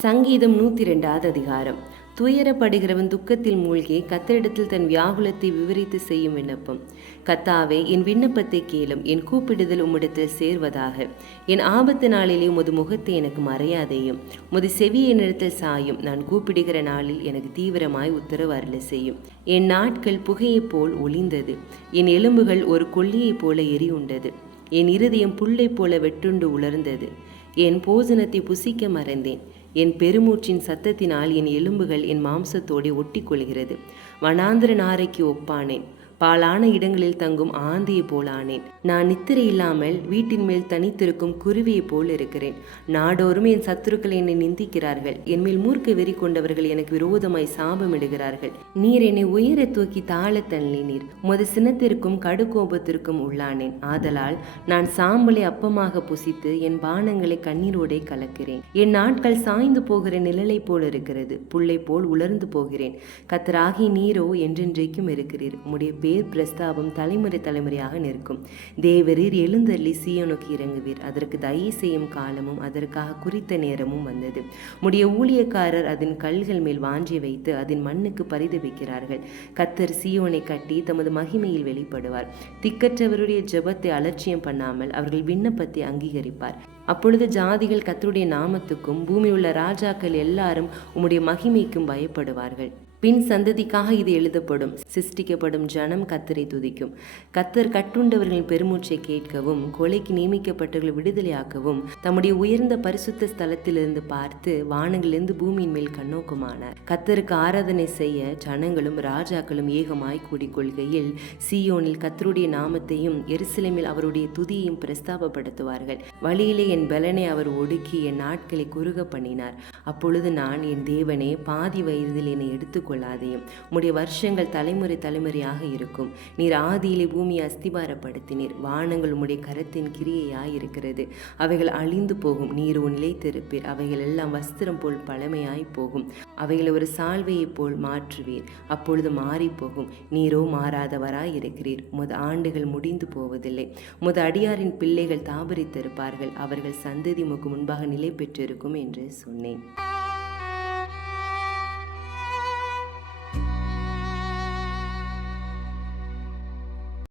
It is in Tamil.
சங்கீதம் நூற்றி ரெண்டாவது அதிகாரம். துயரப்படுகிறவன் துக்கத்தில் மூழ்கி கத்தரிடத்தில் தன் வியாகுலத்தை விவரித்து செய்யும் விண்ணப்பம். கத்தாவே என் விண்ணப்பத்தை கேளும். என் கூப்பிடுதல் உம்மிடத்தில் சேர்வதாக. என் ஆபத்து நாளிலே உமது முகத்தை எனக்கு மறையாதேயும். உமது செவி என்னிடத்தில் சாயும். நான் கூப்பிடுகிற நாளில் எனக்கு தீவிரமாய் உத்தரவு அருள செய்யும். என் நாட்கள் புகையைப் போல் ஒளிந்தது. என் எலும்புகள் ஒரு கொல்லியைப் போல எரியுண்டது. என் இருதயம் புல்லைப் போல வெட்டுண்டு உலர்ந்தது. என் போஜனத்தை புசிக்க மறந்தேன். என் பெருமூச்சின் சத்தத்தினால் என் எலும்புகள் என் மாம்சத்தோடு ஒட்டிக்கொள்கிறது. வனாந்திர நாரைக்கு ஒப்பானேன். பாலான இடங்களில் தங்கும் ஆந்தியை போலானேன் நான் நித்திரை இல்லாமல் வீட்டின் மேல் தனித்திருக்கும் குருவியைப் போல் இருக்கிறேன். நாடோறும் என் சத்துருக்கள் என்னை நிந்திக்கிறார்கள். என் மேல் மூர்க்க வெறி கொண்டவர்கள் எனக்கு விரோதமாய் சாபமிடுகிறார்கள். நீர் என்னை உயர தூக்கி தாழ தள்ளினீர். முத சினத்திற்கும் கடுகோபத்திற்கும் உள்ளானேன். ஆதலால் நான் சாம்பலை அப்பமாக புசித்து என் பானங்களை கண்ணீரோடே கலக்கிறேன். என் நாட்கள் சாய்ந்து போகிற நிழலை போல் இருக்கிறது. புள்ளை போல் உலர்ந்து போகிறேன். கத்தராகி நீரோ என்றென்றைக்கும் இருக்கிறீர். உம்முடைய வேர் பிரஸ்தாபம் தலைமுறை தலைமுறையாக நிற்கும். தேவரீர் எழுந்தள்ளி சீயோனுக்கு இறங்குவீர். அதற்கு தயை செய்யும் காலமும் அதற்காக குறித்த நேரமும் வந்தது. முடிய ஊழியக்காரர் அதன் கல்கள் மேல் வாஞ்சி வைத்து அதன் மண்ணுக்கு பரிதவிக்கிறார்கள் கத்தர் சீயோனை கட்டி தமது மகிமையில் வெளிப்படுவார். திக்கற்றவருடைய ஜெபத்தை அலட்சியம் பண்ணாமல் அவர்கள் விண்ணப்பத்தை அங்கீகரிப்பார். அப்பொழுது ஜாதிகள் கத்தருடைய நாமத்துக்கும் பூமியுள்ள உள்ள ராஜாக்கள் எல்லாரும் உம்முடைய மகிமைக்கும் பயப்படுவார்கள். பின் சந்ததிக்காக இது எழுதப்படும். சிருஷ்டிக்கப்படும் ஜனம் கத்தரை துதிக்கும். கத்தர் கட்டுண்டவர்களின் பெருமூச்சை கேட்கவும் கொலைக்கு நியமிக்கப்பட்டவர்களை விடுதலையாக்கவும் தம்முடைய உயர்ந்த பரிசுத்த ஸ்தலத்திலிருந்து பார்த்து வானங்களிலிருந்து பூமியின் மேல் கண்ணோக்குமானார். கத்தருக்கு ஆராதனை செய்ய ஜனங்களும் ராஜாக்களும் ஏகமாய் கூடிக்கொள்கையில் சீயோனில் கத்தருடைய நாமத்தையும் எருசலேமில் அவருடைய துதியையும் பிரஸ்தாபப்படுத்துவார்கள். வழியிலே என் பலனை அவர் ஒடுக்கி என் நாட்களை குறுக பண்ணினார். அப்பொழுது நான் என் தேவனே பாதி வயதில் என்னை எடுத்து கொள்ளாதேயும் உம்முடைய வருஷங்கள் தலைமுறை தலைமுறையாக இருக்கும். நீர் ஆதியிலே பூமியை அஸ்திபாரப்படுத்தினீர். வானங்கள் உம்முடைய கரத்தின் கிரியையாய் இருக்கிறது அவைகள் அழிந்து போகும். நீரோ நிலைத்திருப்பீர் அவைகள் எல்லாம் வஸ்திரம் போல் பழமையாய் போகும். அவைகளை ஒரு சால்வையைப் போல் மாற்றுவீர். அப்பொழுது மாறிப்போகும். நீரோ மாறாதவராய் இருக்கிறீர் முத ஆண்டுகள் முடிந்து போவதில்லை. முத அடியாரின் பிள்ளைகள் தாபரித்திருப்பார்கள். அவர்கள் சந்ததி முக்கு முன்பாக நிலை பெற்றிருக்கும் என்று சொன்னேன்.